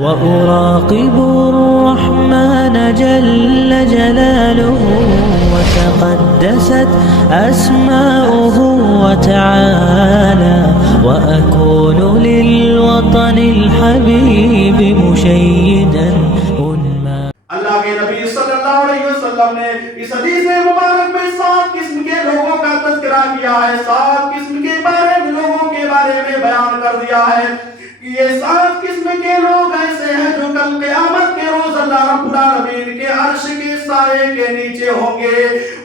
وأراقب الرحمن جل جلاله وتقدست أسماؤه وتعالى وأكون للوطن الحبيب مشيدا أنما. اللہ کے نبی صلی اللہ علیہ وسلم نے اس حدیث مبارک میں 7 قسم کے لوگوں کا تذکرہ کیا ہے، 7 قسم کے لوگوں کے بارے میں بیان کر دیا ہے کہ یہ 7 قسم کے لوگ ایسے ہیں جو کل قیامت کے روز اللہ رب العالمین کے عرش کے سائے کے نیچے ہوں گے۔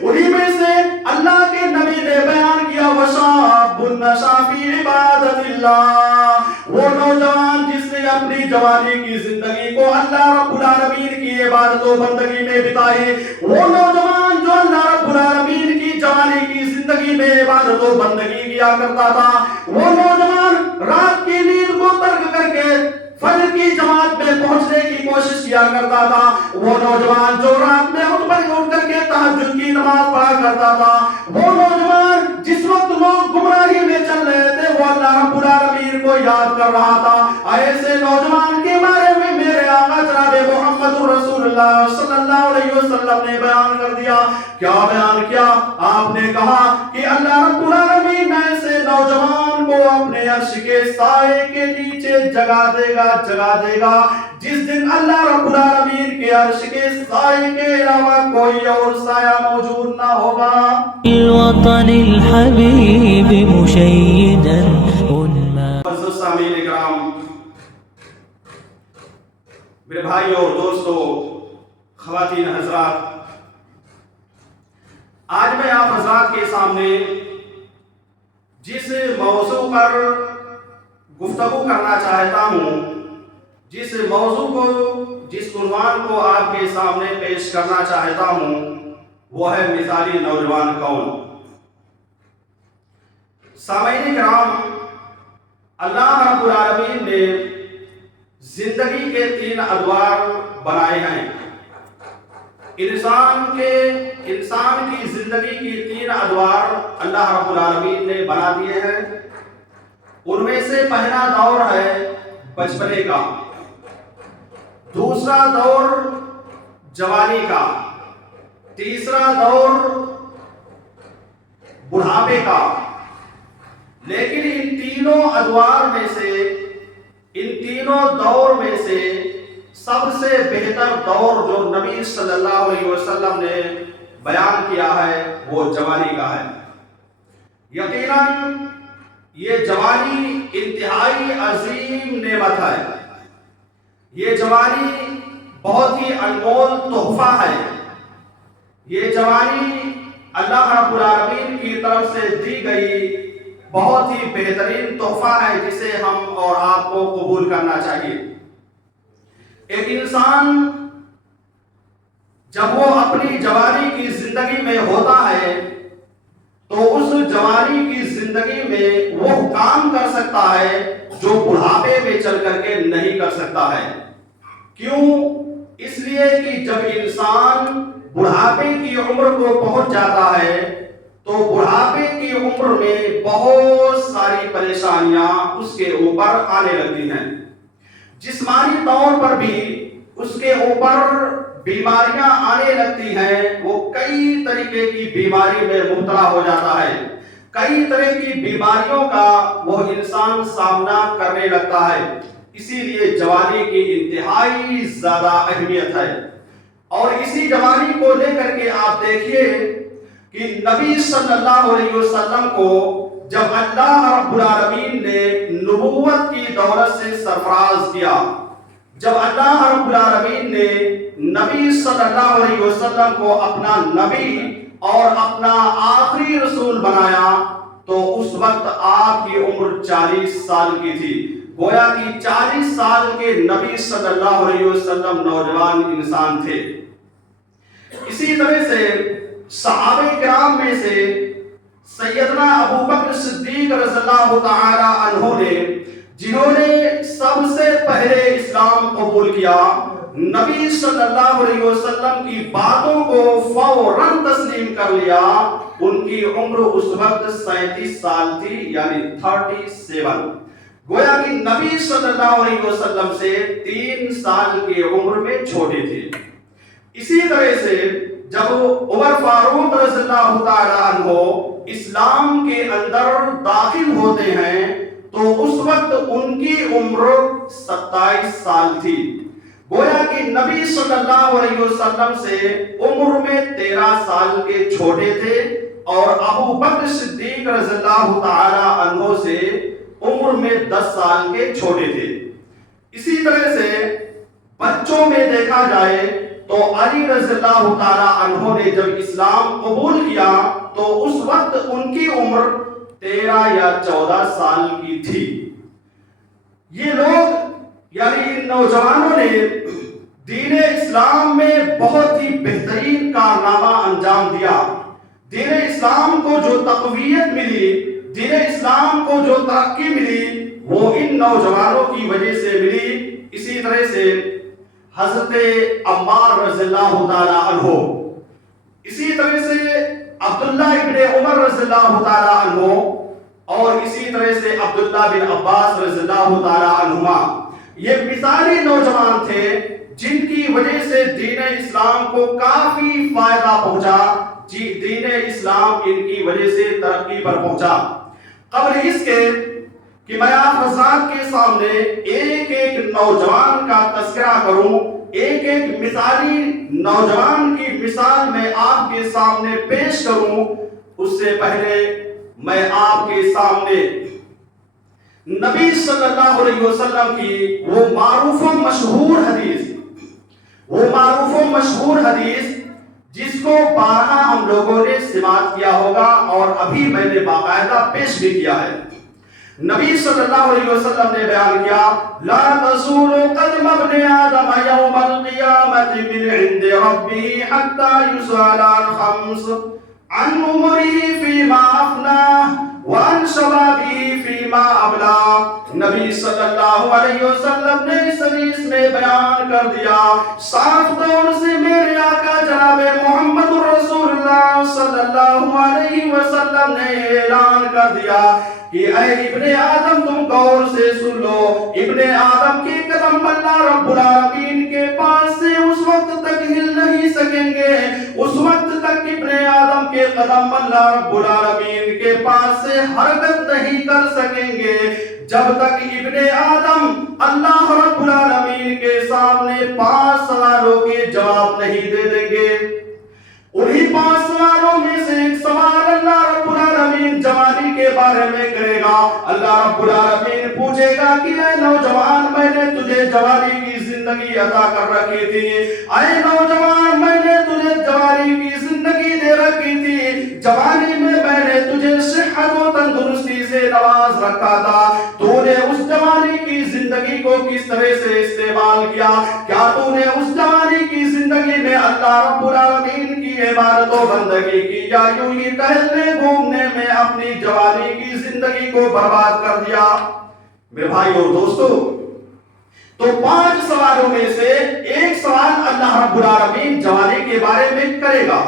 انہی میں سے اللہ کے نبی نے بیان کیا وَشَابٌ نَشَأَ فِي عِبَادَةِ اللَّهِ، وہ نوجوان جس نے اپنی جوانی کی زندگی کو اللہ رب العالمین کی عبادت و بندگی میں بتائی، وہ نوجوان جو اللہ رب العالمین کی جوانی کی زندگی میں عبادت و بندگی کیا کرتا تھا، وہ نوجوان رات کی نیند کو ترک کر کے فجر کی جماعت میں پہنچنے کی کوشش کیا کرتا تھا، وہ نوجوان جو رات میں اٹھ کر کے تہجد کی نماز پڑھا کرتا تھا، وہ نوجوان جس وقت لوگ گمراہی میں چل رہے تھے وہ اللہ رب العالمین کو یاد کر رہا تھا۔ ایسے نوجوان کے بارے میں میرے آقا جناب محمد رسول اللہ صلی اللہ علیہ وسلم نے بیان کر دیا۔ کیا بیان کیا؟ آپ نے کہا کہ اللہ رب العالمین ایسے نوجوان کو اپنے عرش کے سائے کے نیچے جگا دے گا جس دن اللہ رب العالمین کے عرش کے سائے کے علاوہ کوئی اور سایہ موجود نہ ہوگا۔ الوطن الحبیب مشیدا انما. معزز سامعین اکرام، میرے بھائیوں اور دوستوں، خواتین حضرات، آج میں آپ حضرات کے سامنے جس موضوع پر گفتگو کرنا چاہتا ہوں، جس موضوع کو، جس عنوان کو آپ کے سامنے پیش کرنا چاہتا ہوں، وہ ہے مثالی نوجوان کون۔ سامعین کرام، اللہ رب العالمین نے زندگی کے 3 ادوار بنائے ہیں۔ انسان کی زندگی کی 3 ادوار اللہ رب العالمین نے بنا دیے ہیں۔ ان میں سے پہلا دور ہے بچپنے کا، دوسرا دور جوانی کا، تیسرا دور بڑھاپے کا۔ لیکن ان تینوں ادوار میں سے، ان تینوں دور میں سے سب سے بہتر دور جو نبی صلی اللہ علیہ وسلم نے بیان کیا ہے وہ جوانی کا ہے۔ یقیناً یہ جوانی انتہائی عظیم نعمت ہے، یہ جوانی بہت ہی انمول تحفہ ہے، یہ جوانی اللہ رب العالمین کی طرف سے دی گئی بہت ہی بہترین تحفہ ہے جسے ہم اور آپ کو قبول کرنا چاہیے۔ ایک انسان جب وہ اپنی جوانی کی زندگی میں ہوتا ہے تو اس جوانی کی زندگی میں وہ کام کر سکتا ہے جو بڑھاپے میں چل کر کے نہیں کر سکتا ہے۔ کیوں؟ اس لیے کہ جب انسان بڑھاپے کی عمر کو پہنچ جاتا ہے تو بڑھاپے کی عمر میں بہت ساری پریشانیاں اس کے اوپر آنے لگتی ہیں۔ جسمانی طور پر بھی اس کے اوپر بیماریاں آنے لگتی ہیں، وہ کئی طریقے کی بیماری میں مبتلا ہو جاتا ہے، کئی طرح کی بیماریوں کا وہ انسان سامنا کرنے لگتا ہے۔ اسی لیے جوانی کی انتہائی زیادہ اہمیت ہے۔ اور اسی جوانی کو لے کر کے آپ دیکھیے کہ نبی صلی اللہ علیہ وسلم کو جب اللہ رب العالمین نے نبوت کی دولت سے سرفراز کیا، جب اللہ رب العالمین نے نبی صلی اللہ علیہ وسلم کو اپنا نبی اور اپنا آخری رسول بنایا تو اس وقت آپ کی عمر 40 سال کی تھی۔ گویا کہ 40 سال کے نبی صلی اللہ علیہ وسلم نوجوان انسان تھے۔ اسی طرح سے صحابہ کرام میں سے سیدنا ابو بکر صدیق رضی اللہ تعالی عنہ نے، جنہوں نے سب سے پہلے اسلام قبول کیا، نبی صلی اللہ علیہ وسلم کی باتوں کو فوراً تسلیم کر لیا، ان کی عمر اس وقت 37 سال تھی، یعنی 37۔ گویا کہ نبی صلی اللہ علیہ وسلم سے 3 سال کی عمر میں چھوٹے تھے۔ اسی طرح سے جب عمر فاروق رضی اللہ تعالیٰ عنہ اسلام کے اندر داخل ہوتے ہیں تو اس وقت ان کی عمر 27 سال تھی۔ گویا کہ نبی صلی اللہ علیہ وسلم سے عمر میں 13 سال کے چھوٹے تھے اور ابو بکر صدیق رضی اللہ تعالیٰ عنہ سے عمر میں 10 سال کے چھوٹے تھے۔ اسی طرح سے بچوں میں دیکھا جائے تو علی رضی اللہ تعالیٰ عنہ نے جب اسلام قبول کیا تو اس وقت ان کی عمر 13 یا 14 سال کی تھی۔ یہ لوگ یعنی ان نوجوانوں نے دین اسلام میں بہت ہی بہترین کارنامہ انجام دیا۔ دین اسلام کو جو تقویت ملی، دین اسلام کو جو ترقی ملی، وہ ان نوجوانوں کی وجہ سے ملی۔ اسی طرح سے حضرت عمار رضی اللہ تعالیٰ عنہ، اسی طرح سے عبداللہ ابن عمر رضی اللہ تعالیٰ عنہ، اور اسی طرح سے عبداللہ بن عباس رضی اللہ تعالیٰ عنہما، یہ مثالی نوجوان تھے جن کی وجہ سے دین اسلام کو کافی فائدہ پہنچا، دین اسلام ان کی وجہ سے ترقی پر پہنچا۔ قبل اس کے کہ میں آپ حضرات کے سامنے ایک ایک نوجوان کا تذکرہ کروں، ایک ایک مثالی نوجوان کی مثال میں آپ کے سامنے پیش کروں، اس سے پہلے میں آپ کے سامنے نبی صلی اللہ علیہ وسلم کی وہ معروف و مشہور حدیث جس کو بارہا ہم لوگوں نے سماعت کیا ہوگا اور ابھی میں نے باقاعدہ پیش بھی کیا ہے۔ نبی صلی اللہ علیہ وسلم نے بیان کیا، لا تزول قدم ابن آدم یوم القیامت من عند ربه حتى يسأل عن 5، عن عمره فيما أفناه وعن شبابه فيما أبلاه۔ نبی صلی اللہ علیہ وسلم نے اس حدیث میں بیان کر دیا، صاف طور سے میرے آقا جناب محمد رسول اللہ صلی اللہ علیہ وسلم نے اعلان کر دیا کہ اے ابن آدم تم غور سے سن لو، ابن آدم کے قدم اللہ رب العالمین کے پاس سے اس وقت تک ہل نہیں سکیں گے، اس وقت تک ابن آدم کے قدم اللہ رب العالمین کے پاس سے حرکت نہیں کر سکیں گے جب تک ابن آدم اللہ رب العالمین کے سامنے 5 سوالوں کے جواب نہیں دے دیں گے۔ انہی 5 سوالوں میں سے ایک سوال اللہ رب العالمین جوانی کے بارے میں کرے گا۔ اللہ رب العالمین پوچھے گا کہ اے نوجوان میں نے تجھے جوانی کی زندگی عطا کر رکھی تھی، اے نوجوان میں نے تجھے جوانی کی زندگی دے رکھی تھی، جوانی میں نے تجھے صحت و تندرستی سے نواز رکھا تھا، تو نے اس جوانی کی زندگی کو کس طرح سے استعمال کیا؟ کیا تو نے اس جوانی کی زندگی میں اللہ رب العالمین کی عبادت و بندگی کی، یا یوں ہی ٹہلنے گھومنے میں اپنی جوانی کی زندگی کو برباد کر دیا؟ میرے بھائی اور دوستو، تو 5 سوالوں میں سے ایک سوال اللہ رب العالمین جوانی کے بارے میں کرے گا،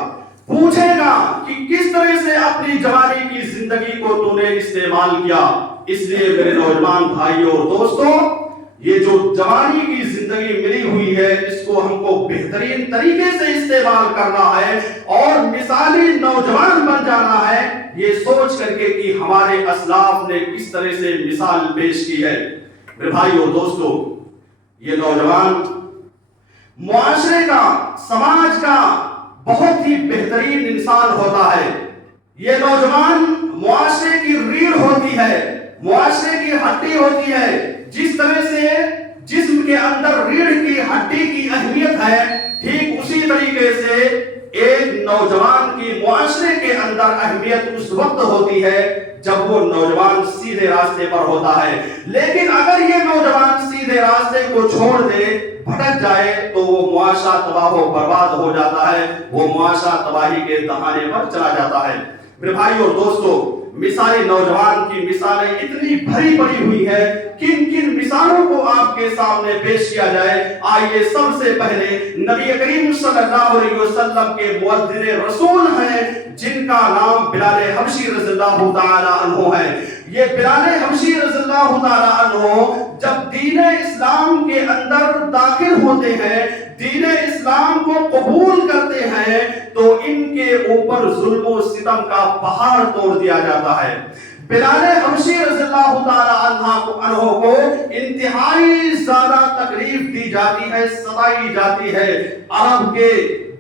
پوچھے گا کہ کس طرح سے اپنی جوانی کی زندگی کو تو نے استعمال کیا۔ اس لیے میرے نوجوان بھائیوں اور دوستوں، یہ جو جوانی کی زندگی ملی ہوئی ہے اس کو ہم کو بہترین طریقے سے استعمال کرنا ہے اور مثالی نوجوان بن جانا ہے، یہ سوچ کر کے کہ ہمارے اسلاف نے کس طرح سے مثال پیش کی ہے۔ میرے بھائی اور دوستو، یہ نوجوان معاشرے کا، سماج کا بہت ہی بہترین انسان ہوتا ہے۔ یہ نوجوان معاشرے کی ریڑھ ہوتی ہے، معاشرے کی ہڈی ہوتی ہے۔ جس طرح سے جسم کے اندر ریڑھ کی ہڈی کی اہمیت ہے، ٹھیک اسی طریقے سے ایک نوجوان کی معاشرے کے اندر اہمیت اس وقت ہوتی ہے جب وہ نوجوان سیدھے راستے پر ہوتا ہے۔ لیکن اگر یہ نوجوان سیدھے راستے کو چھوڑ دے، بھٹک جائے، تو وہ معاشرہ تباہ و برباد ہو جاتا ہے، وہ معاشرہ تباہی کے دہانے پر چلا جاتا ہے۔ میرے بھائی اور دوستو، مثالی نوجوان کی مثالیں اتنی بھری پڑی ہوئی ہے، کن کن مثالوں کو آپ کے سامنے پیش کیا جائے؟ آئیے سب سے پہلے نبی کریم صلی اللہ علیہ وسلم کے مؤذن رسول ہیں جن کا نام بلال حبشی رضی اللہ تعالی عنہ ہے۔ یہ بلال حبشی رضی اللہ تعالیٰ عنہ جب دین اسلام کے اندر داخل ہوتے ہیں، دین اسلام کو قبول کرتے ہیں، تو ان کے اوپر ظلم و ستم کا پہاڑ توڑ دیا جاتا ہے۔ بلال حبشی رضی اللہ تعالیٰ عنہ کو انتہائی زیادہ تکلیف دی جاتی ہے، ستائی جاتی ہے، عرب کے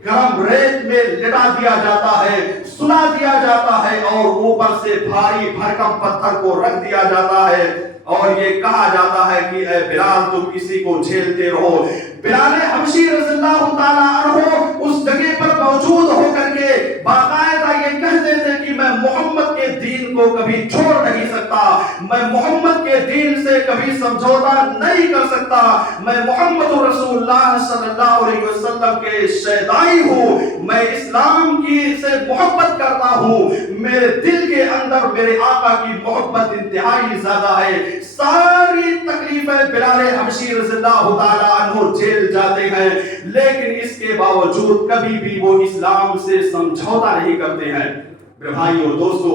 گرم ریت میں لٹا دیا جاتا ہے، سلا دیا جاتا ہے، اور اوپر سے بھاری بھرکم پتھر کو رکھ دیا جاتا ہے، اور یہ کہا جاتا ہے کہ اے بلال تم کسی کو جھیلتے رہو۔ بلال حبشی رضی اللہ تعالیٰ عنہ اس جگہ پر موجود ہو کر کے باقاعدہ یہ کہتے تھے کہ میں محمد کے دین کو کبھی چھوڑ نہیں سکتا، میں محمد کے دین سے کبھی سمجھوتا نہیں کر سکتا، میں محمد رسول اللہ صلی اللہ علیہ وسلم کے شیدائی ہوں، میں اسلام کی سے محبت کرتا ہوں، میرے دل کے اندر میرے آقا کی محبت انتہائی زیادہ ہے۔ ساری تکلیفیں بلال حبشی رضی اللہ تعالیٰ عنہ جھیل جاتے ہیں، لیکن اس کے باوجود کبھی بھی وہ اسلام سے سمجھوتا نہیں کرتے ہیں۔ میرے بھائیو دوستو،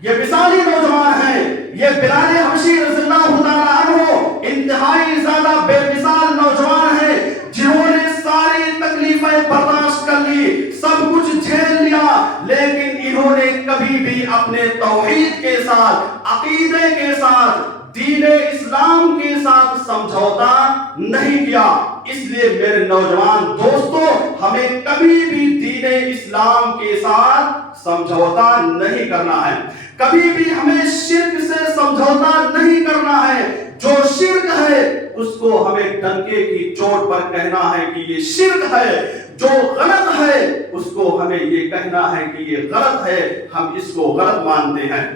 یہ مثالی نوجوان ہیں، یہ بلال حبشی رضی اللہ تعالیٰ عنہ انتہائی زیادہ بے مثال نوجوان ہیں، جنہوں نے ساری تکلیفیں برداشت کر لی، سب کچھ جھیل لیا، لیکن انہوں نے کبھی بھی اپنے توحید کے ساتھ، عقیدے کے ساتھ، دین اسلام کے ساتھ سمجھوتا نہیں کیا۔ اس لیے میرے نوجوان دوستو، ہمیں کبھی بھی دین اسلام کے ساتھ سمجھوتا نہیں کرنا ہے، کبھی بھی ہمیں شرک سے سمجھوتا نہیں کرنا ہے۔ جو شرک ہے اس کو ہمیں ڈنکے کی چوٹ پر کہنا ہے کہ یہ شرک ہے، جو غلط ہے اس کو ہمیں یہ کہنا ہے کہ یہ غلط ہے، ہم اس کو غلط مانتے ہیں۔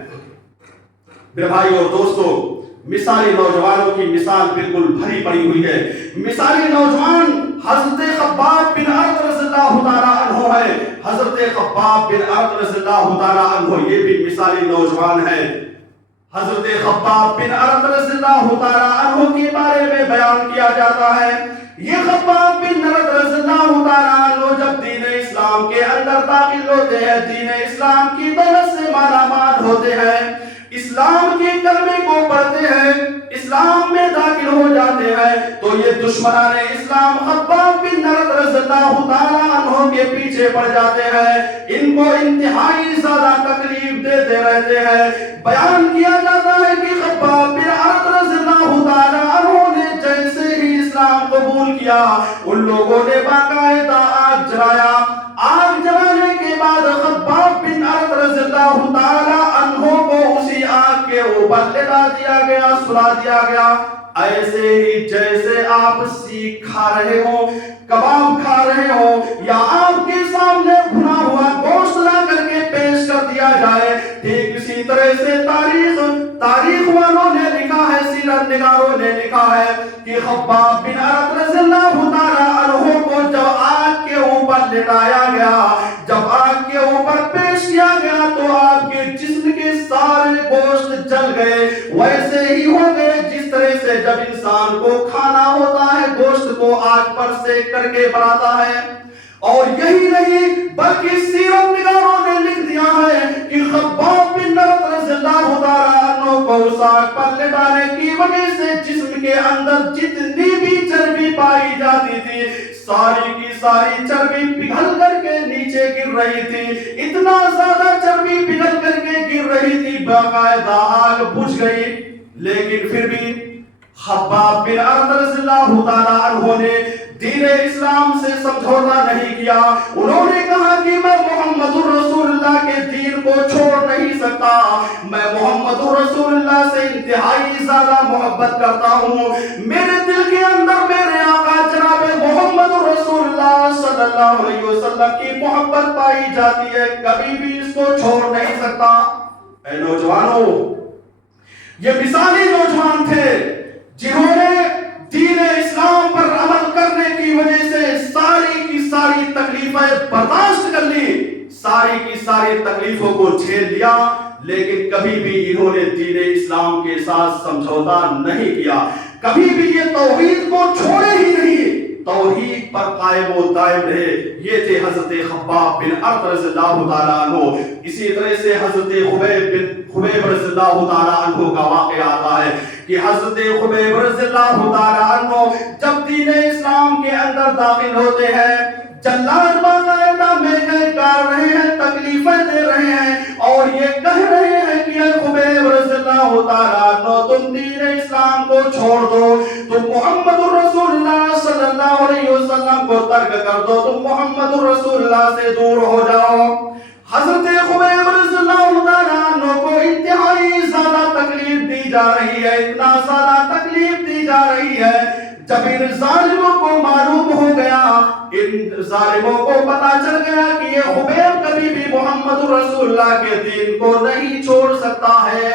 میرے بھائیو اور دوستو، مثالی نوجوانوں کی مثال بالکل بھری پڑی ہوئی ہے۔ مثالی نوجوان حضرت خباب بن ارت رضی اللہ تعالیٰ عنہ ہے۔ حضرت خباب بن ارت رضی اللہ تعالیٰ عنہ یہ بھی مثالی نوجوان ہے۔ حضرت خباب بن ارت رضی اللہ تعالیٰ عنہ کے بارے میں بیان کیا جاتا ہے، یہ خباب بن ارت رضی اللہ تعالیٰ عنہ جب دین اسلام کے اندر داخل ہوتے ہیں، دین اسلام کی دولت سے مالا مال ہوتے ہیں، اسلام کے کلمے کو پڑھتے ہیں، اسلام میں داخل ہو جاتے ہیں، تو یہ دشمنان اسلام خباب بن ارت رضی اللہ تعالیٰ عنہ کے پیچھے پڑ جاتے ہیں، ان کو انتہائی زیادہ تکلیف دیتے رہتے ہیں۔ بیان کیا جاتا ہے کہ خباب بن ارت رضی اللہ تعالیٰ عنہ نے جیسے ہی اسلام قبول کیا، ان لوگوں نے باقاعدہ آگ جلایا۔ آگ جلانے کے بعد خباب بن ارت رضی اللہ تعالیٰ عنہ کو اسی آگ کے اوپر لٹا دیا گیا، سلا دیا گیا، ایسے ہی جیسے آپ سیخ کھا رہے ہو، کباب کھا رہے ہو، یا آپ کے سامنے بھنا ہوا گوشت لا کر کے پیش کر دیا جائے، ٹھیک اسی طرح سے تاریخ والوں نے لکھا ہے، سیرت نگاروں نے لکھا ہے کہ خباب بن ارت رضی اللہ تعالیٰ عنہ کو جب آگ کے اوپر لٹایا گیا، جب آگ کے اوپر پیش کیا گیا، تو آپ کے جسم کے سارے گوشت جل گئے، ویسے ہی ہو گئے جس طرح سے جب انسان کو کھانا ہوتا ہے، گوشت کو آگ پر سیک کر کے بناتا ہے۔ اور یہی نہیں بلکہ سیرت نگاروں نے لکھ دیا ہے کہ خباب بن ارت رضی اللہ تعالیٰ عنہ کو اس آگ پر لٹانے کی وجہ سے جسم کے اندر جتنی بھی چربی پائی جاتی تھی، ساری کی ساری چربی پگھل کر کے نیچے گر رہی تھی، اتنا زیادہ چربی پگھل کر کے گر رہی تھی، باقاعدہ آگ بجھ گئی، لیکن پھر بھی خباب بن ارت رضی اللہ تعالیٰ عنہ نے دین اسلام سے سمجھوتا نہیں کیا۔ انہوں نے کہا کہ میں محمد رسول اللہ کے دین کو چھوڑ نہیں سکتا، میں محمد رسول اللہ سے انتہائی زیادہ محبت کرتا ہوں، میرے دل کے اندر میرے آقا جناب محمد رسول اللہ صلی اللہ علیہ وسلم کی محبت پائی جاتی ہے، کبھی بھی اس کو چھوڑ نہیں سکتا۔ اے نوجوانوں، یہ مثالی نوجوان تھے جنہوں نے دین اسلام پر عمل کرنے کی وجہ سے ساری کی ساری تکلیفیں برداشت کر لی، ساری کی ساری تکلیفوں کو جھیل لیا، لیکن کبھی بھی انہوں نے دین اسلام کے ساتھ سمجھوتا نہیں کیا، کبھی بھی یہ توحید کو چھوڑے ہی نہیں، توحید پر قائم و دائم رہے. یہ تھے حضرت خباب بن ارط رضی اللہ تعالیٰ عنہ. اسی طرح سے حضرت خبیب رضی اللہ تعالیٰ عنہ کا واقعہ آتا ہے کہ حضرت خبیب رضی اللہ تعالیٰ عنہ جب دین اسلام کے اندر داخل ہوتے ہیں، جلاد باقاعدہ محنت کر رہے ہیں، تکلیفیں دے رہے ہیں اور یہ کہہ رہے ہیں کہ اے خبیب رضی اللہ تعالیٰ عنہ تم دین اسلام کو چھوڑ دو، تم محمد رسول اللہ صلی اللہ علیہ وسلم کو ترک کر دو، تم محمد رسول اللہ سے دور ہو جاؤ. حضرت خبیب رضی اللہ تعالیٰ عنہ کو انتہائی زیادہ تکلیف دی جا رہی ہے، اتنا زیادہ تکلیف دی جا رہی ہے. جب ان ظالموں کو معلوم ہو گیا، ان ظالموں کو پتا چل گیا کہ یہ خبیب کبھی بھی محمد رسول اللہ کے دین کو نہیں چھوڑ سکتا ہے،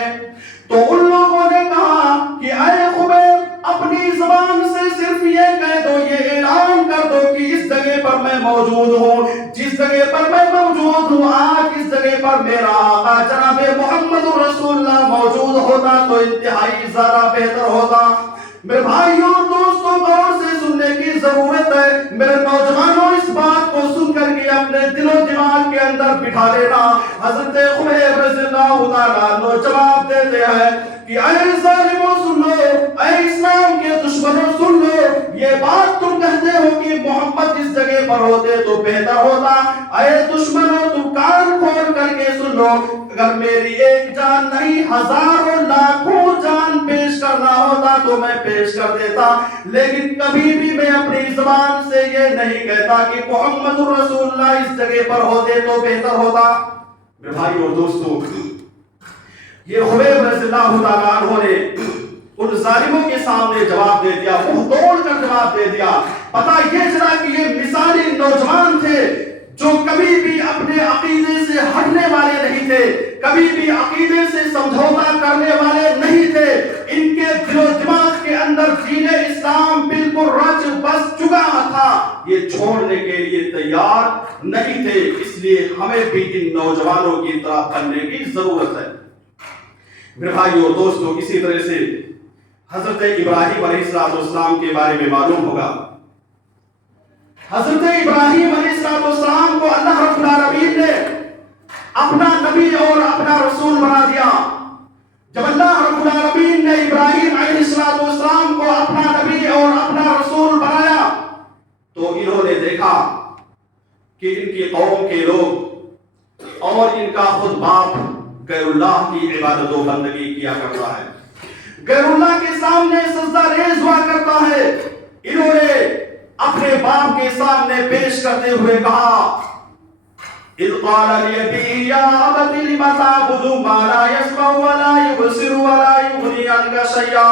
تو ان لوگوں نے کہا کہ اے خبیب اپنی زبان سے صرف یہ کہہ دو، یہ اعلان کر دو کہ اس جگہ پر میں موجود ہوں، جس جگہ پر میں موجود ہوں آج اس جگہ پر میرا آقا جناب محمد رسول اللہ موجود ہوتا تو انتہائی زیادہ بہتر ہوتا. میرے بھائیوں دوستوں غور سے سننے کی ضرورت ہے. میرے نوجوانوں اس بات کو سن کر کے اپنے دل و دماغ کے اندر بٹھا لینا. حضرت خبیب رضی اللہ تعالیٰ عنہ جواب دیتے ہیں کہ اے ظالموں سن لو، اے اسلام کے دشمنوں سن لو، یہ بات تم کہتے ہو کہ محمد اس جگہ پر ہوتے تو بہتر ہوتا. اے دشمنوں تم کان کھول کر کے سن لو، اگر میری ایک جان نہیں ہزاروں لاکھوں جان پیش کرنا ہوتا تو میں پیش کر دیتا، لیکن کبھی بھی میں اپنی زبان سے یہ نہیں کہتا کہ محمد رسول اللہ اس جگہ پر ہوتے تو بہتر ہوتا. میرے بھائی اور دوستو، یہ خبیب رضی اللہ تعالیٰ عنہ نے ان ظالموں کے سامنے جواب دے دیا، منہ توڑ کر جواب دے دیا. پتہ یہ چلا کہ یہ مثالی نوجوان تھے جو کبھی بھی اپنے عقیدے سے ہٹنے والے نہیں تھے، کبھی بھی عقیدے سے سمجھوتا کرنے والے نہیں تھے. ان کے دل و دماغ کے اندر دین اسلام بالکل رچ بس چکا تھا، یہ چھوڑنے کے لیے تیار نہیں تھے. اس لیے ہمیں بھی ان نوجوانوں کی طرح بننے کی ضرورت ہے. میرے بھائیو اور دوستو، اسی طرح سے حضرت ابراہیم علیہ السلام کے بارے میں معلوم ہوگا. حضرت ابراہیم علیہ السلام کو اللہ رب العالمین نے اپنا نبی اور اپنا رسول بنا دیا. جب اللہ رب العالمین نے ابراہیم علیہ السلام کو اپنا نبی اور اپنا رسول بنایا تو انہوں نے دیکھا کہ ان کی قوم کے لوگ اور ان کا خود باپ غیر اللہ کی عبادت و بندگی کیا کرتا ہے، غیر اللہ کے سامنے سجدہ ریز ہوا کرتا ہے. انہوں نے اپنے باپ کے سامنے پیش کرتے ہوئے کہا اِذْ قَالَ لِأَبِيهِ يَا أَبَتِ لِمَ تَعْبُدُ مَا لَا يَسْمَعُ وَلَا يُبْصِرُ وَلَا يُغْنِي عَنْكَ شَيْئًا.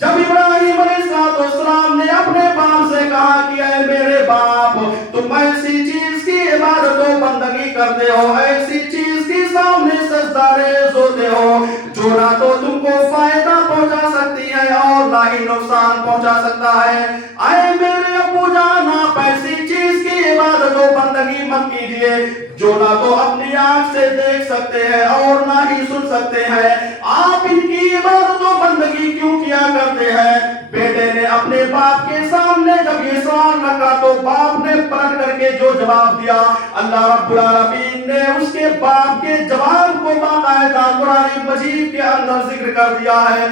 جب ابراہیم علیہ السلام نے اپنے باپ سے کہا کہ اے میرے باپ تم ایسی چیز کی عبادت و بندگی کرتے ہو، ایسی چیز کی سامنے سجدہ ریز ہوتے ہو جو نہ تو تم کو فائدہ پہنچا سکتی ہے اور نہ ہی نقصان پہنچا سکتا ہے. اے میرے ابو جان آپ ایسی چیز کی عبادت و بندگی مت کیجیے جو نہ تو اپنی آنکھ سے دیکھ سکتے ہیں اور نہ ہی سن سکتے ہیں. آپ ان کی عبادت و بندگی کیوں کیا کرتے ہیں؟ بیٹے نے اپنے باپ کے سامنے جب یہ سوال رکھا تو باپ نے پلٹ کر کے جو جواب دیا، اللہ رب العالمین نے اس کے باپ کے جواب کو باقاعدہ قرآن مجید کے اندر ذکر کر دیا ہے.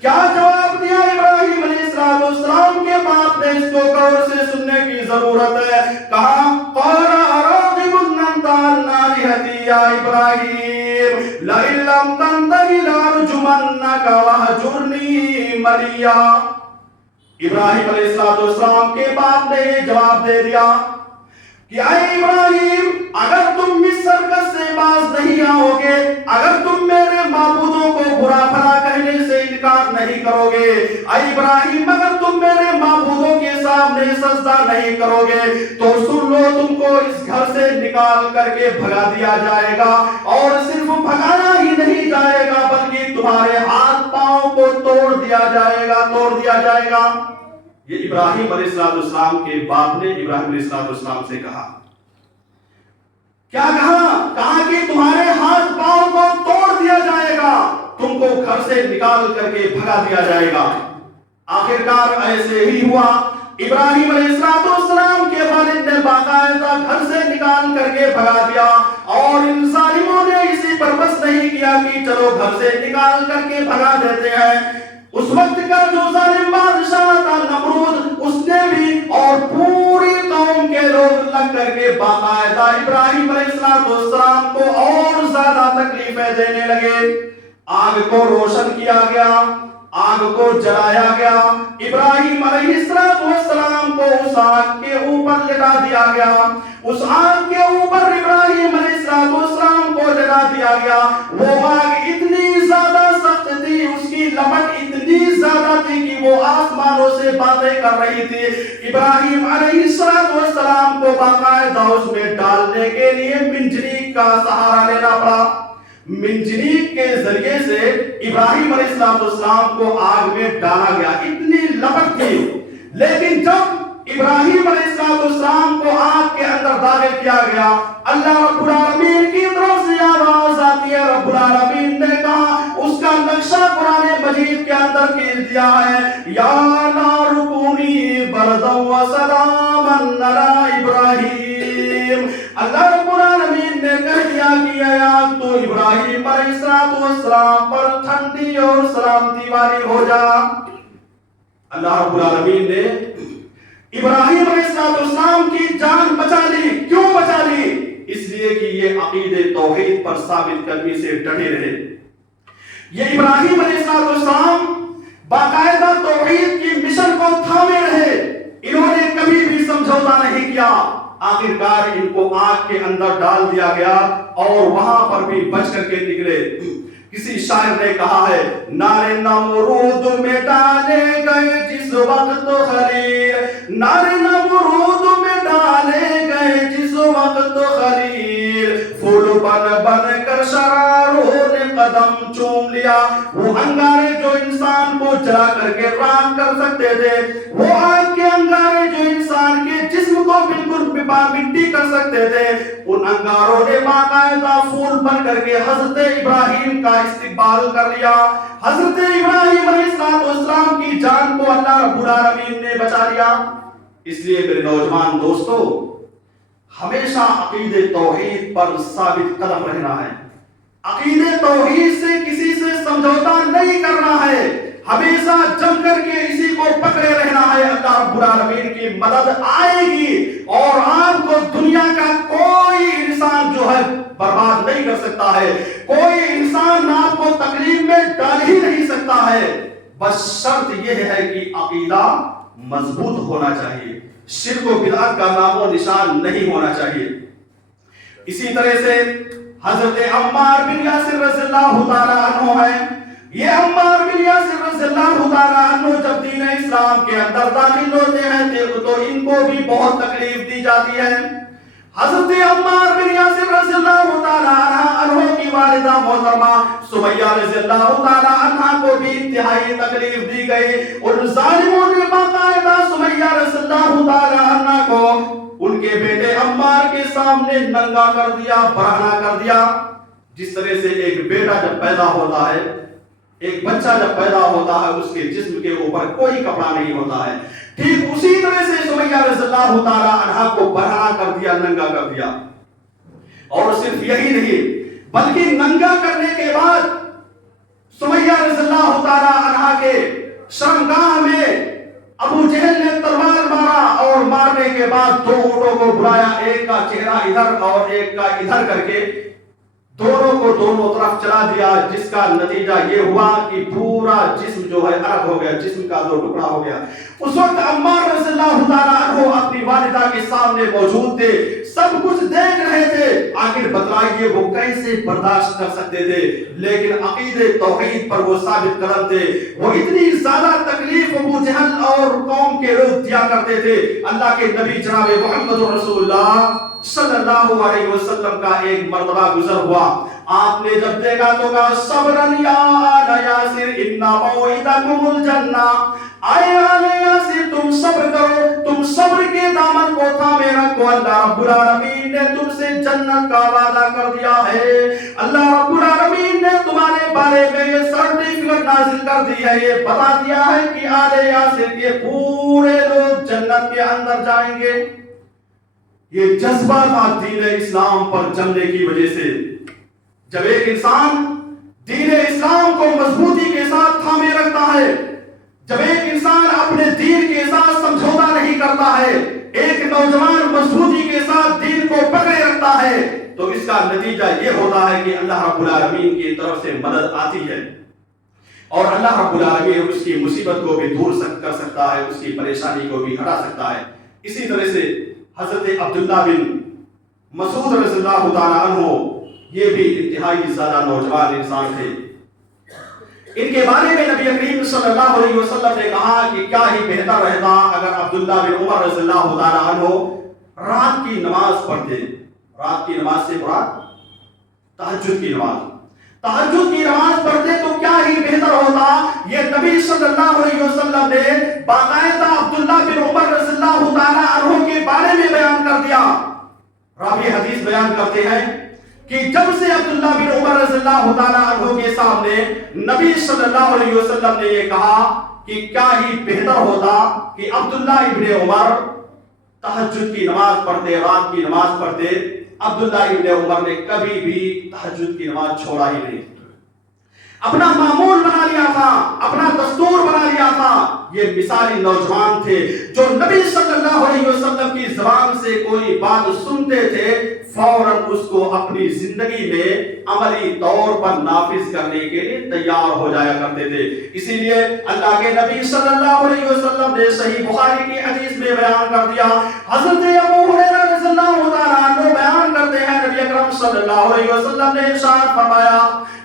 کیا جواب دیا ابراہیم علیہ السلام کے باپ نے؟ اس کو غور سے سننے کی ضرورت ہے. کہا قَالَ أَرَاغِبٌ أَنْتَ عَنْ آلِهَتِي يَا إِبْرَاهِيمُ لَئِن لَّمْ تَنْتَهِ لَأَرْجُمَنَّكَ وَاهْجُرْنِي مَلِيًّا. ابراہیم علیہ السلام کے باپ نے یہ جواب دے دیا کہ اے ابراہیم اگر تم مصر سے باز نہیں آؤ گے، اگر تم میرے معبودوں کو برا بھلا کہنے سے انکار نہیں کرو گے، اے ابراہیم اگر تم میرے معبودوں کے سامنے سجدہ نہیں کرو گے تو سن لو تم کو اس گھر سے نکال کر کے بھگا دیا جائے گا، اور صرف بھگایا ہی نہیں جائے گا بلکہ تمہارے ہاتھ پاؤں کو توڑ دیا جائے گا. یہ ابراہیم علیہ السلام کے باپ نے ابراہیم علیہ السلام سے کہا. کیا کہا کہ تمہارے ہاتھ پاؤں کو توڑ دیا جائے گا، تم کو گھر سے نکال کر کے بھگا دیا جائے گا. آخرکار ایسے ہی ہوا. ابراہیم علیہ السلام کے والد نے باقاعدہ گھر سے نکال کر کے بھگا دیا، اور ان ظالموں نے اسی پر بس نہیں کیا کہ چلو گھر سے نکال کر کے بھگا دیتے ہیں۔ اس وقت کا جو ظالم بادشاہ تھا نمرود، اس نے بھی اور پوری قوم کے لوگ لگ کر کے باقاعدہ ابراہیم علیہ السلام کو اور زیادہ تکلیفیں دینے لگے۔ آگ کو روشن کیا گیا، آگ کو جلایا گیا، ابراہیم علیہ السلام کو اس آگ کے اوپر لٹا دیا گیا، اس آگ کے اوپر ابراہیم علیہ السلام کو لٹا دیا گیا۔ وہ آگ اتنی زیادہ سخت تھی، اس کی لپٹ اتنی زیادہ تھی کہ وہ آسمانوں سے باتیں کر رہی تھی۔ ابراہیم علیہ السلام کو باقاعدہ اس میں ڈالنے کے لیے منجنیق کا سہارا لینا پڑا۔ منجنیق کے ذریعے سے ابراہیم علیہ السلام کو آگ میں ڈالا گیا، اتنی لپٹ تھی۔ لیکن جب ابراہیم علیہ السلام کو آگ کے اندر داخل کیا گیا، اللہ رب العالمین کی طرف سے آواز آتی ہے، رب العالمین نے کہا، اس کا نقشہ قرآن مجید کے اندر کھینچ دیا ہے، یا نار کونی بردا و سلاما علی ابراہیم۔ اللہ رب العالمین نے کہہ دیا کہ اے آگ تو ابراہیم علیہ السلام پر ٹھنڈی اور سلامتی والی ہو جا۔ اللہ رب العالمین نے ابراہیم علیہ السلام کی جان بچا لی۔ کیوں بچا لی؟ اس لیے کہ یہ عقید توحید پر ثابت قدمی سے ڈٹے رہے۔ یہ ابراہیم علیہ السلام باقاعدہ توحید کی مشن کو تھامے رہے، انہوں نے کبھی بھی سمجھوتا نہیں کیا۔ آخرکار ان کو آگ کے اندر ڈال دیا گیا اور وہاں پر بھی بچ کر کے نکلے۔ کسی شاعر نے کہا ہے، نارے نمرود میں ڈالے گئے جس وقت خلیل، نارے نمرود میں ڈالے گئے جس وقت خلیل، پھول بن بن کر شراروں نے قدم چوم لیا۔ وہ انگارے جو انسان کو جلا کر کے راکھ کر سکتے تھے، وہ آگ کے انگارے جو انسان کے جسم کو بالکل مٹی کر سکتے تھے، ان انگاروں نے باقاعدہ پھول بن کر کے حضرت ابراہیم کا استقبال کر لیا۔ حضرت ابراہیم علیہ السلام کی جان کو اللہ رب العالمین نے بچا لیا۔ اس لیے میرے نوجوان دوستو، ہمیشہ عقید توحید پر ثابت قدم رہنا ہے۔ عقید توحید سے کسی سے سمجھوتا نہیں کرنا ہے، ہمیشہ جم کر کے اسی کو پکڑے رہنا ہے۔ اللہ رب العالمین کی مدد آئے گی اور آپ کو دنیا کا کوئی انسان جو ہے برباد نہیں کر سکتا ہے، کوئی انسان آپ کو تکلیف میں ڈال ہی نہیں سکتا ہے۔ بس شرط یہ ہے کہ عقیدہ مضبوط ہونا چاہیے، شرک و بدعت کا نام و نشان نہیں ہونا چاہیے۔ اسی طرح سے حضرت عمار بن یاسر رضی اللہ تعالی عنہ ہے۔ یہ عمار بن یاسر رضی اللہ تعالی عنہ جب دین اسلام کے اندر داخل ہوتے ہیں تو ان کو بھی بہت تکلیف دی جاتی ہے۔ حضرت عمار بن یاسر رضی اللہ تعالی عنہ کی والدہ محترمہ سمیہ رضی اللہ تعالی عنہ کو بھی انتہائی تکلیف دی گئی۔ ان ظالموں نے باقاعدہ سمیہ رضی اللہ تعالی عنہ کو ان کے بیٹے عمار کے سامنے ننگا کر دیا، برہنہ کر دیا۔ جس طرح سے ایک بیٹا جب پیدا ہوتا ہے، ایک بچہ جب پیدا ہوتا ہے، اس کے جسم کے اوپر کوئی کپڑا نہیں ہوتا ہے، ٹھیک اسی طرح سے سمیہ رضی اللہ تعالی عنہ کو برہنہ کر دیا، ننگا کر دیا۔ اور صرف یہی نہیں بلکہ ننگا کرنے کے بعد سمیہ رضی اللہ تعالی عنہ کے شرمگاہ میں ابو جہل نے تلوار مارا اور مارنے کے بعد دو اونٹوں کو بلایا، ایک کا چہرہ ادھر اور ایک کا ادھر کر کے دونوں کو دونوں طرف چلا دیا، جس کا نتیجہ یہ ہوا کہ پورا جسم جو ہے الگ ہو گیا، جسم کا دو ٹکڑا ہو گیا۔ اس وقت عمار رضی اللہ تعالیٰ عنہ اپنی والدہ کے سامنے موجود تھے، سب کچھ دیکھ رہے تھے۔ آخر بتلائیے وہ کیسے برداشت کر سکتے تھے؟ لیکن عقید توحید پر وہ ثابت قدم تھے۔ وہ اتنی زیادہ تکلیف ابو جہل اور قوم کے لوگ دیا کرتے تھے۔ اللہ کے نبی جناب محمد رسول اللہ صلی اللہ علیہ وسلم کا ایک مرتبہ گزر ہوا، آپ نے جب دیکھا تو کہا صبرن یا آل یاسر ان موعدکم الجنہ، آئے آل یاسر تم صبر کرو، تم صبر صبر کے دامن کو تھامے رکھو، اللہ رب العالمین نے تم سے جنت کا وعدہ کر دیا ہے، اللہ رب العالمین نے تمہارے بارے میں یہ سرٹیفکیٹ نازل کر دی ہے، یہ بتا دیا ہے کہ آل یاسر کے پورے لوگ جنت کے اندر جائیں گے۔ یہ جذبہ تھا دین اسلام پر جمنے کی وجہ سے۔ جب ایک انسان دین اسلام کو مضبوطی کے ساتھ تھامے رکھتا ہے، جب ایک انسان اپنے دین کے ساتھ سمجھوتا نہیں کرتا ہے، ایک نوجوان مضبوطی کے ساتھ دین کو پکڑے رکھتا ہے، تو اس کا نتیجہ یہ ہوتا ہے کہ اللہ رب العالمین کی طرف سے مدد آتی ہے، اور اللہ رب العالمین اس کی مصیبت کو بھی دور کر سکتا ہے، اس کی پریشانی کو بھی ہٹا سکتا ہے۔ اسی طرح سے حضرت عبداللہ بن مسعود رضی اللہ تعالیٰ عنہ، یہ بھی انتہائی زیادہ نوجوان انسان تھے۔ ان کے بارے میں نبی کریم صلی اللہ علیہ وسلم نے کہا کہ کیا ہی بہتر رہتا اگر عبداللہ بن عمر رضی اللہ تعالیٰ عنہ رات کی نماز پڑھتے۔ رات کی نماز سے مراد تہجد کی نماز، تہجد کی نماز پڑھتے تو کیا ہی بہتر ہوتا۔ یہ نبی صلی اللہ علیہ وسلم نے باقاعدہ عبداللہ بن عمر رضی اللہ تعالیٰ عنہ کے بارے میں بیان کر دیا۔ راوی حدیث بیان کرتے ہیں کہ جب سے عبداللہ بن عمر رضی اللہ تعالیٰ عنہ کے سامنے نبی صلی اللہ علیہ وسلم نے یہ کہا کہ کیا ہی بہتر ہوتا کہ عبداللہ ابن عمر تہجد کی نماز پڑھتے، رات کی نماز پڑھتے، عبداللہ ابن عمر نے کبھی بھی تہجد کی نماز چھوڑا ہی نہیں، اپنا معمول بنا لیا تھا، اپنا دستور بنا لیا تھا۔ یہ مثالی نوجوان تھے جو نبی صلی اللہ علیہ وسلم کی زبان سے کوئی بات سنتے تھے، فوراً اس کو اپنی زندگی میں عملی طور پر نافذ کرنے کے لیے تیار ہو جایا کرتے تھے۔ اسی لیے اللہ کے نبی صلی اللہ علیہ وسلم نے صحیح بخاری کی حدیث میں بیان کر دیا، حضرت ابو ہریرہ رضی اللہ تعالیٰ عنہ بیان کرتے ہیں نبی اکرم صلی اللہ علیہ وسلم نے ارشاد فرمایا،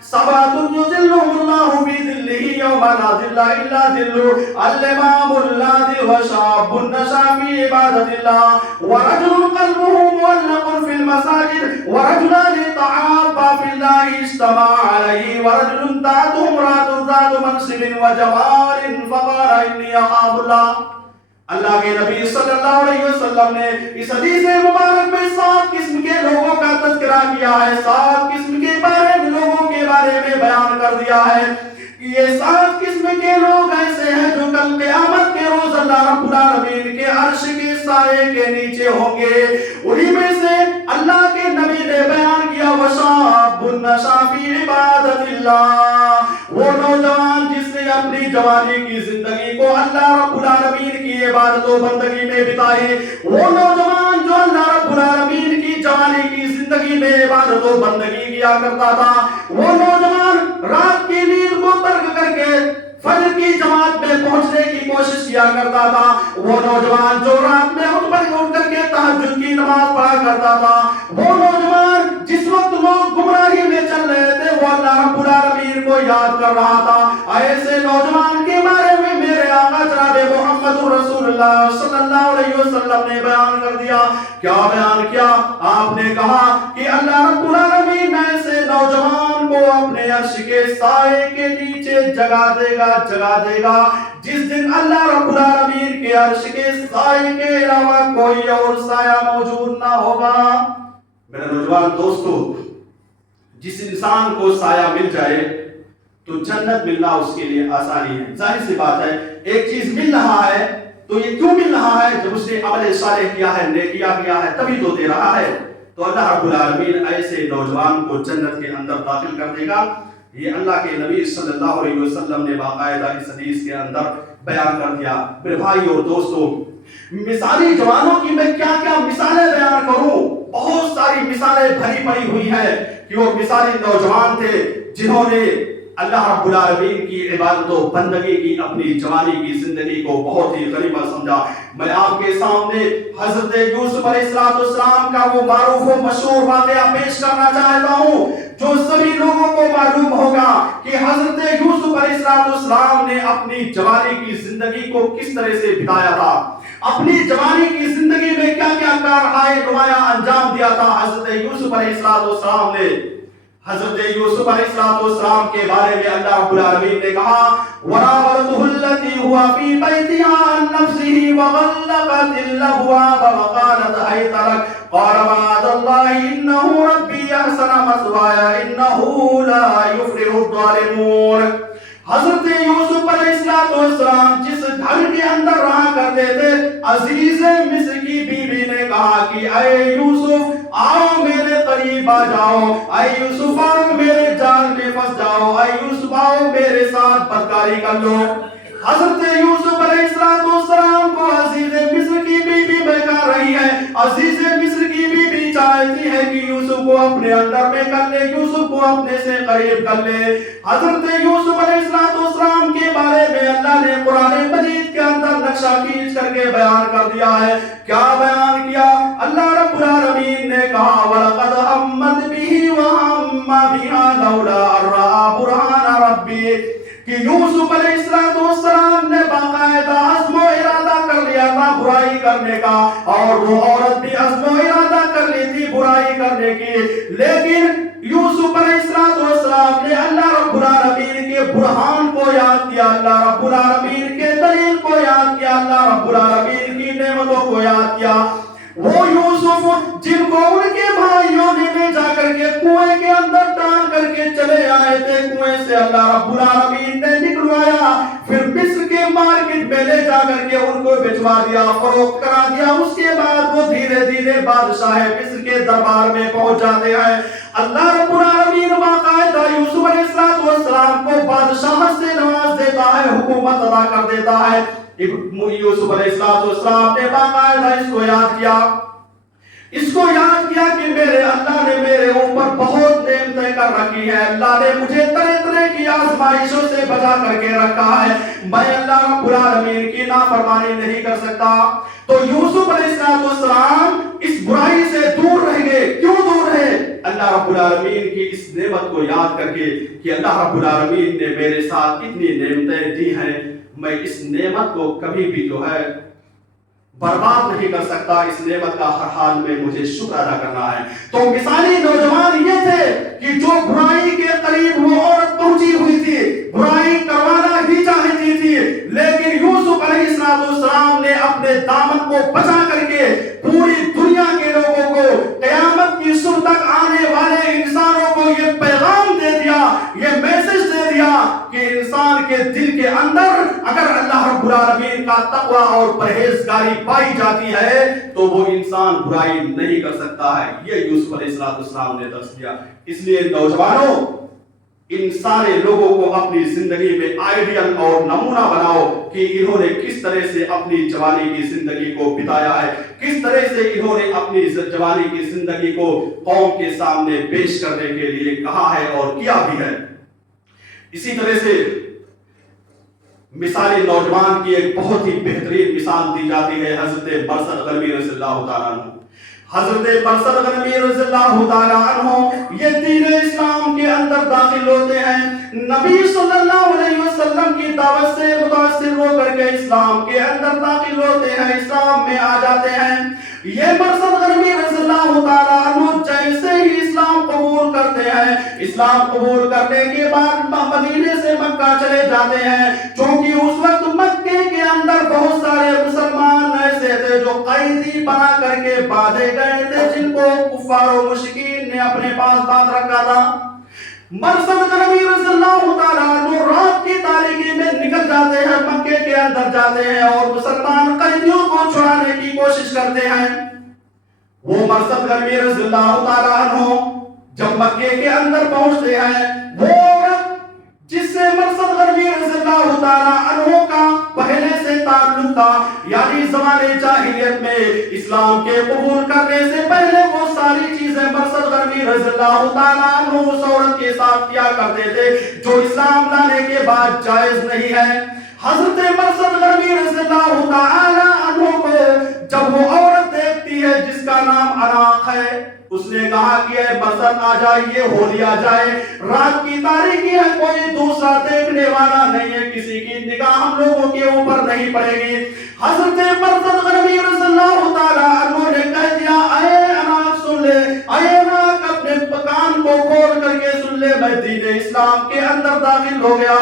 سبعۃ یظلهم اللہ فی ظلہ یوم لا ظل الا ظلہ، الامام العادل وشاب نشا فی عبادۃ اللہ، ورجل قلبه معلق فی المساجد، ورجلان تعابا فی اللہ اجتمعا علیہ، ورجل دعته امرأة ذات منصب وجمال فقال انی اخاف اللہ۔ اللہ کے نبی صلی اللہ علیہ وسلم نے اس حدیث مبارک میں 7 قسم کے لوگوں کا تذکرہ کیا ہے، 7 قسم کے لوگوں کے بارے میں بیان کر دیا ہے کہ یہ 7 قسم کے لوگ ایسے ہیں جو کل قیامت کے روز اللہ رب العالمین کے عرش کے سائے کے نیچے ہوں گے۔ انہی میں سے اللہ کے نبی نے بیان کیا، وشاب نشا فی عبادت اللہ، وہ نوجوان جس نے اپنی جوانی کی زندگی کو اللہ رب العالمین کی عبادت و بندگی میں بتائی، وہ نوجوان جو اللہ رب العالمین کی جوانی کی زندگی میں عبادت و بندگی کیا کرتا تھا، وہ نوجوان رات کی نیند کو ترک کر کے فجر کی جماعت میں پہنچنے کی کوشش کیا کرتا تھا، وہ نوجوان جو رات میں اٹھ کر کے تہجد کی نماز پڑھا کرتا تھا، وہ نوجوان جس وقت لوگ گمراہی میں چل رہے تھے وہ اللہ رب العالمین کو یاد کر رہا تھا۔ ایسے نوجوان کے بارے میں میرے آقا جناب محمد رسول اللہ صلی اللہ علیہ وسلم نے بیان کر دیا۔ کیا بیان کیا؟ آپ نے کہا کہ اللہ رب العالمین ایسے نوجوان کو اپنے عرش کے سائے کے نیچے جگا دے گا جس دن اللہ رب العالمین کے عرش کے سائے کے علاوہ کوئی اور سایہ موجود نہ ہوگا۔ میرے نوجوان دوستو، جس انسان کو سایہ مل جائے تو جنت ملنا اس کے لیے آسانی ہے۔ ظاہر سی بات ہے، ایک چیز مل رہا ہے تو یہ کیوں مل رہا ہے؟ جب اس نے عمل صالح کیا ہے، نیکیاں کیا ہے، تبھی تو دے رہا ہے۔ تو اللہ رب العالمین ایسے نوجوان کو جنت کے اندر داخل کر دے گا۔ یہ اللہ کے نبی صلی اللہ علیہ وسلم نے باقاعدہ اس حدیث کے اندر بیان کر دیا۔ میرے بھائی اور دوستو، مثالی جوانوں کی میں کیا کیا مثالیں بیان کروں، بہت ساری مثالیں بھری پڑی ہوئی ہیں کہ وہ مثالی نوجوان تھے جنہوں نے اللہ رب العالمین کی عبادت و بندگی کی اپنی جوانی کی زندگی کو بہت ہی غنیمت سمجھا۔ میں آپ کے سامنے حضرت یوسف علیہ السلام کا وہ معروف و مشہور واقعہ پیش کرنا چاہتا ہوں جو سبھی لوگوں کو معلوم ہوگا کہ حضرت یوسف علیہ السلام نے اپنی جوانی کی زندگی کو کس طرح سے بتایا تھا، اپنی جوانی کی زندگی میں کیا کیا کارنامے نمایاں انجام دیا تھا۔ حضرت یوسف علیہ السلام نے حضرت یوسف علیہ السلام کے بارے میں اللہ رب العالمین نے کہا وراودته التي هو في بيتها عن نفسه وغلقت الابواب وقالت هيت لك قال معاذ الله انه ربي احسن مثواي انه لا يفلح الظالمون. حضرت یوسف علیہ السلام جس گھر کے اندر رہا کرتے تھے عزیز مصر کی بیوی نے کہا کہ اے یوسف آؤ میرے قریب آ جاؤ، اے یوسف آؤ میرے جال میں پھنس جاؤ، اے یوسف آؤ میرے ساتھ بدکاری کر لو. حضرت یوسف علیہ السلام کو عزیز مصر کی بیوی بہکا رہی ہے. عزیز مصر کی بیوی چاہتی ہے کہ یوسف کو اپنے اندر میں کر لے، یوسف کو اپنے سے قریب کر لے. حضرت یوسف علیہ السلام کے بارے میں اللہ نے قرآن مجید کے اندر نقشہ کھینچ کر کے بیان کر دیا ہے. کیا بیان کیا؟ اللہ رب العالمین نے کہا وَلَقَدْ هَمَّتْ بِهِ وَهَمَّ بِهَا لَوْلَا أَن رَّأَىٰ بُرْهَانَ رَبِّهِ کہ یوسف علیہ السلام نے باقاعدہ عزم و ارادہ کر لیا تھا برائی کرنے کا، اور وہ عورت بھی عزم و ارادہ کر لی تھی برائی کرنے کی، لیکن یوسف علیہ السلام نے اللہ رب العالمین کے برہان کو یاد کیا، اللہ رب العالمین کے دلیل کو یاد کیا، اللہ رب العالمین کی نعمتوں کو یاد کیا. وہ یوسف جن کو ان کے بھائیوں نے لے جا کر کے کنویں کے اندر ڈال کر کے چلے آئے تھے، کنویں سے اللہ رب العالمین نے نکلوایا، پھر مصر کے مارکیٹ میں لے جا کر کے ان کو بیچوا دیا، فروخت کرا دیا. اس کے بعد وہ دھیرے دھیرے بادشاہ مصر کے دربار میں پہنچ جاتے ہیں. اللہ رب العالمین باقاعدہ یوسف علیہ السلام کو بادشاہ سے نواز دیتا ہے، حکومت ادا کر دیتا ہے. یوسف علیہ السلام نے باقاعدہ اس کو یاد کیا کہ میرے اللہ نے میرے اوپر بہت نعمتیں کر رکھی ہے، اللہ نے مجھے طرح طرح کی آزمائشوں سے بچا کر کے رکھا ہے، میں اللہ رب العالمین کی نافرمانی نہیں کر سکتا. تو یوسف علیہ السلام اس برائی سے دور رہ گئے. کیوں دور رہے؟ اللہ رب العالمین کی اس نعمت کو یاد کر کے کہ اللہ رب العالمین نے میرے ساتھ کتنی نعمتیں دی ہیں، میں اس نعمت کو کبھی بھی جو ہے برباد نہیں کر سکتا. اس نعمت کا ہر حال میں مجھے شکر ادا کرنا ہے. تو مثالی نوجوان یہ تھے کہ جو برائی کے قریب وہ عورت پہنچی ہوئی تھی، برائی کروانا ہی چاہتی تھی، لیکن یوسف علیہ السلام نے اپنے دامن کو بچا کر کے پوری دنیا کے لوگوں کو، قیامت کی صبح تک آنے والے انسانوں کو یہ پیغام دے دیا، یہ میسج دے دیا کہ انسان کے دل کے اندر اگر اللہ رب العالمین کا تقوی اور پرہیزگاری پائی جاتی ہے تو وہ انسان برائی نہیں کر سکتا ہے. یہ یوسف علیہ السلام نے درس دیا. اس لیے نوجوانوں ان سارے لوگوں کو اپنی زندگی میں آئیڈیل اور نمونہ بناؤ کہ انہوں نے کس طرح سے اپنی جوانی کی زندگی کو بتایا ہے، کس طرح سے انہوں نے اپنی جوانی کی زندگی کو قوم کے سامنے پیش کرنے کے لیے کہا ہے اور کیا بھی ہے. اسی طرح سے مثال نوجوان کی ایک بہت ہی بہترین مثال دی جاتی ہے حضرت برصد غنوی رضی اللہ تعالیٰ عنہ. حضرت برصد غنوی رضی اللہ تعالیٰ عنہ یہ دین اسلام کے اندر داخل ہوتے ہیں، نبی صلی اللہ علیہ وسلم کی دعوت سے متاثر ہو کر کے اسلام کے اندر داخل ہوتے ہیں، اسلام میں آ جاتے ہیں. یہ برصد غنوی رضی اللہ تعالیٰ عنہ جیسے ہی اسلام قبول کرتے ہیں، اسلام قبول کرنے کے بعد مدینے سے مکہ چلے جاتے ہیں. چونکہ اس وقت مکے کے اندر بہت سارے مسلمان ایسے تھے جو قیدی بنا کر کے باندھے گئے تھے، جن کو کفار و مشرکین نے اپنے پاس باندھ رکھا تھا. برصد غنوی رضی اللہ تعالیٰ عنہ رات کی تاریکی میں نکل جاتے ہیں، مکے کے اندر جاتے ہیں اور مسلمان قیدیوں کو چھڑانے کی کوشش کرتے ہیں. وہ برصد غنوی رضی اللہ تعالیٰ عنہ جب مکے کے اندر پہنچتے ہیں، وہ عورت جس سے برصد غنوی رضی اللہ تعالیٰ عنہ کا پہلے سے تعلق تھا، یعنی زمانے جاہلیت میں اسلام کے قبول کرنے سے پہلے وہ ساری چیزیں برصد غنوی رضی اللہ تعالیٰ عنہ اس عورت کے ساتھ کیا کرتے تھے جو اسلام لانے کے بعد جائز نہیں ہے. حضرت برصد غنوی رضی اللہ تعالیٰ عنہ کو جب وہ عورت دیکھتی ہے جس کا نام اناق ہے، اس نے کہا کہ اے برصد آ جائیے، ہو لیا جائے، رات کی تاریکی ہے، کوئی دوسرا دیکھنے والا نہیں ہے، کسی کی نگاہ ہم لوگوں کے اوپر نہیں پڑے گی. حضرت برصد غنوی رضی اللہ تعالیٰ عنہ نے کہہ دیا اے اناق سن لے، اے اناق اپنے کان کو کھول کر کے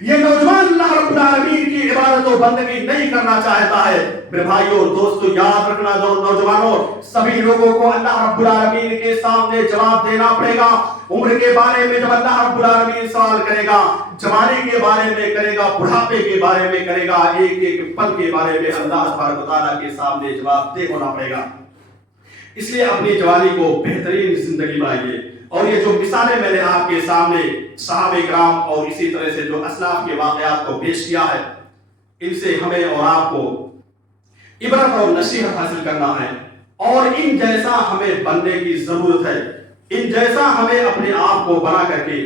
یہ نوجوان اللہ رب العالمین کی عبادت و بندگی نہیں کرنا چاہتا ہے۔ میرے بھائیوں اور دوستو، یاد رکھنا نوجوانوں، سبھی لوگوں کو اللہ رب العالمین کے سامنے جواب دینا پڑے گا۔ عمر کے بارے میں جب اللہ رب العالمین سوال کرے گا، جوانی کے بارے میں کرے گا، بڑھاپے کے بارے میں کرے گا، ایک ایک پل کے بارے میں اللہ تبارک و تعالیٰ کے سامنے جواب دہ ہونا پڑے گا۔ اس لیے اپنی جوانی کو بہترین زندگی بنائیے۔ اور یہ جو مثالیں میں نے آپ کے سامنے صحابہ کرام اور اسی طرح سے جو اسلاف کے واقعات کو پیش کیا ہے، ان سے ہمیں اور آپ کو عبرت اور نصیحت حاصل کرنا ہے، اور ان جیسا ہمیں بننے کی ضرورت ہے۔ ان جیسا ہمیں اپنے آپ کو بنا کر کے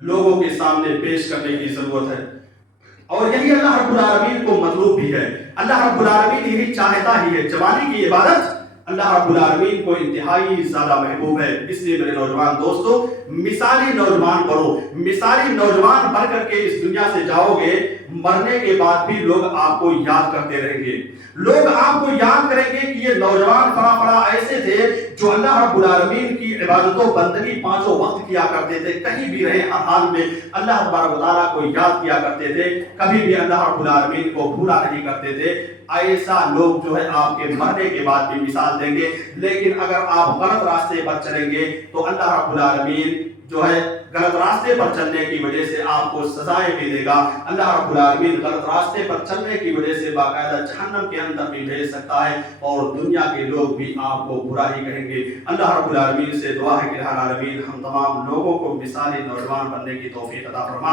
لوگوں کے سامنے پیش کرنے کی ضرورت ہے، اور یہی اللہ رب العالمین کو مطلوب بھی ہے۔ اللہ رب العالمین یہی چاہتا ہی ہے۔ جوانی کی عبادت اللہ رب العالمین کو انتہائی زیادہ محبوب ہے۔ اس لیے میرے نوجوان دوستو، مثالی نوجوان بنو۔ مثالی نوجوان بن کر کے اس دنیا سے جاؤ گے، مرنے کے بعد بھی لوگ آپ کو یاد کرتے رہیں گے۔ لوگ آپ کو یاد کریں گے کہ یہ نوجوان فلاں ایسے تھے جو اللہ رب العالمین کی عبادت و بندگی پانچوں وقت کیا کرتے تھے، کہیں بھی رہے ہر حال میں اللہ تبارک و تعالیٰ کو یاد کیا کرتے تھے، کبھی بھی اللہ رب العالمین کو بھولا نہیں کرتے تھے۔ ایسا لوگ جو ہے آپ کے مرنے کے بعد بھی مثال دیں گے۔ لیکن اگر آپ غلط راستے پر چلیں گے تو اللہ رب العالمین جو ہے غلط راستے پر چلنے کی وجہ سے آپ کو سزائیں بھی دے گا۔ اللہ رب العالمین غلط راستے پر چلنے کی وجہ سے باقاعدہ جہنم کے اندر بھی بھیج سکتا ہے، اور دنیا کے لوگ بھی آپ کو برا ہی کہیں گے۔ اللہ رب العالمین سے دعا ہے کہ الہ العالمین ہم تمام لوگوں کو مثالی نوجوان بننے کی توفیق عطا فرما۔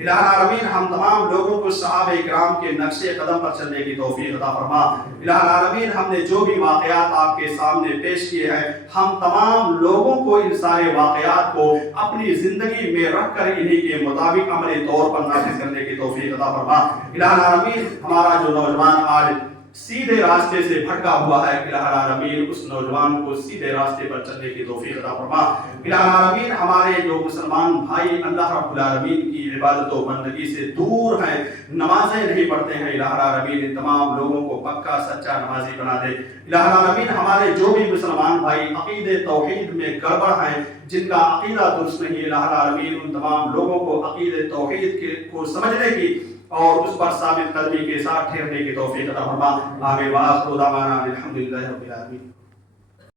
الہ العالمین ہم تمام لوگوں کو صحابہ کرام کے نقش قدم پر چلنے کی توفیق عطا فرما۔ الہ العالمین ہم نے جو بھی واقعات آپ کے سامنے پیش کیے ہیں، ہم تمام لوگوں کو ان سارے واقعات کو اپنی زندگی میں رکھ کر انہی کے مطابق عملی طور پر نافذ کرنے کی توفیق عطا فرما۔ الہ العالمین ہمارا جو نوجوان آج سیدھے راستے سے بھٹکا ہوا ہے، الہ العالمین اس نوجوان کو سیدھے راستے پر چلنے کی توفیق عطا فرما۔ الہ العالمین ہمارے جو مسلمان بھائی اللہ رب العالمین کی عبادت و بندگی سے دور ہیں، نمازیں نہیں پڑھتے ہیں، الہ العالمین ان تمام لوگوں کو پکا سچا نمازی بنا دے۔ الہ العالمین ہمارے جو بھی مسلمان بھائی عقیدے توحید میں گڑبڑ ہیں، جن کا عقیدہ درست نہیں، الہ العالمین ان تمام لوگوں کو عقیدے توحید کو سمجھنے کی اور اس پر ثابت قدمی کے ساتھ ٹھہرنے کی توفیق عطا فرما۔ آمین وآخر دعوانا الحمدللہ رب العالمین۔